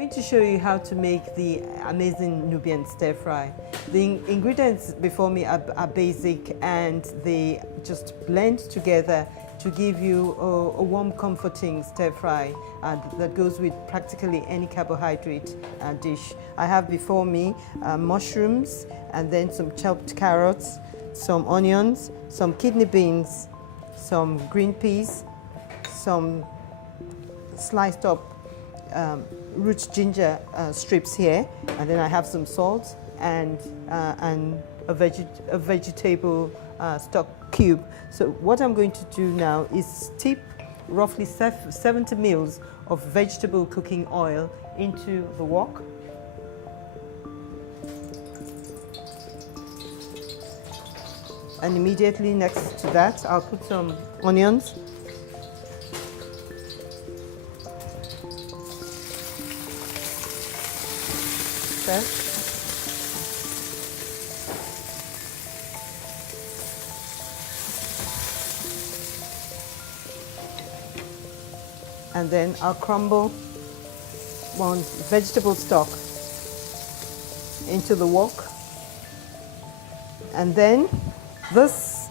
going to show you how to make the amazing Nubian stir fry. The ingredients before me are basic and they just blend together to give you a warm, comforting stir fry that goes with practically any carbohydrate dish. I have before me mushrooms and then some chopped carrots, some onions, some kidney beans, some green peas, some sliced up root ginger strips here, and then I have some salt and a vegetable stock cube. So what I'm going to do now is steep roughly 70 ml of vegetable cooking oil into the wok. And immediately next to that, I'll put some onions. Okay. And then I'll crumble one vegetable stock into the wok. And then this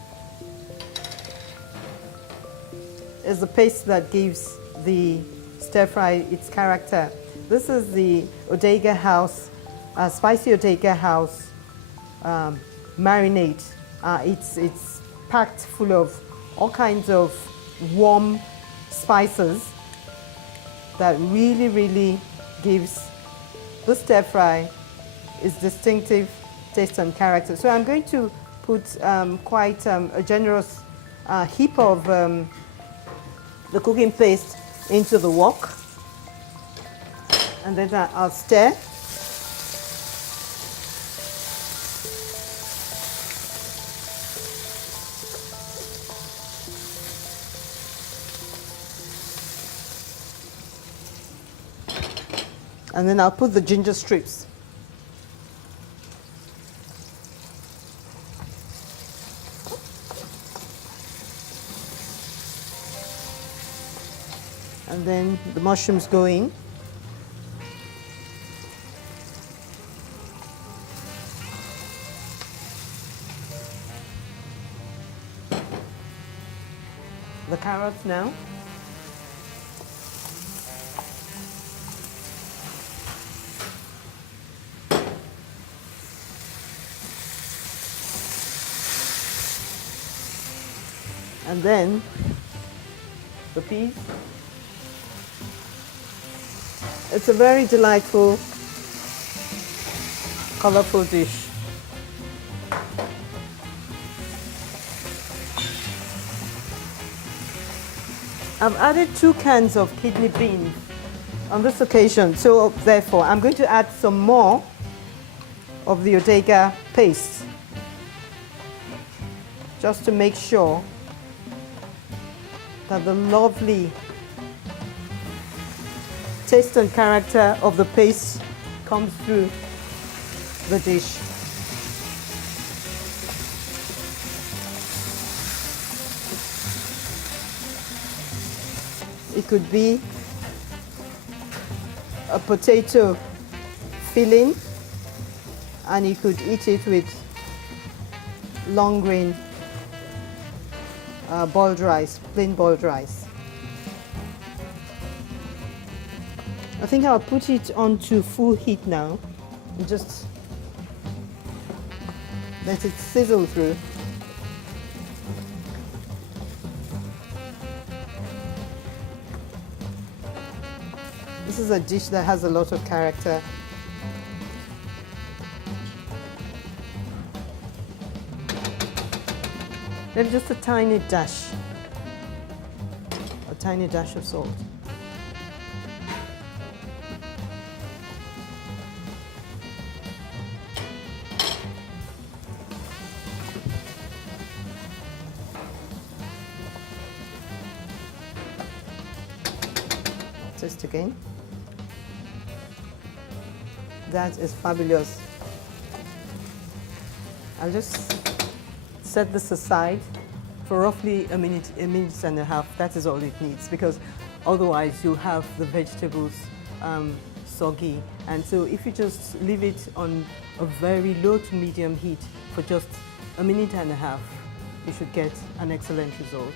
is the paste that gives the stir fry its character. This is the Odeiga House, Spicy Odeiga House marinade. It's packed full of all kinds of warm spices that really gives the stir fry its distinctive taste and character. So I'm going to put quite a generous heap of the cooking paste into the wok, and then I'll stir. And then I'll put the ginger strips. And then the mushrooms go in. The carrots now. And then the peas. It's a very delightful, colorful dish. I've added 2 cans of kidney beans on this occasion, so therefore I'm going to add some more of the Odeiga paste, just to make sure that the lovely taste and character of the paste comes through the dish. It could be a potato filling, and you could eat it with long grain boiled rice, plain boiled rice. I think I'll put it onto full heat now and just let it sizzle through. This is a dish that has a lot of character. Maybe just a tiny dash of salt. Taste again. That is fabulous. I'll just set this aside for roughly a minute and a half. That is all it needs, because otherwise you'll have the vegetables soggy. And so if you just leave it on a very low to medium heat for just a minute and a half, you should get an excellent result.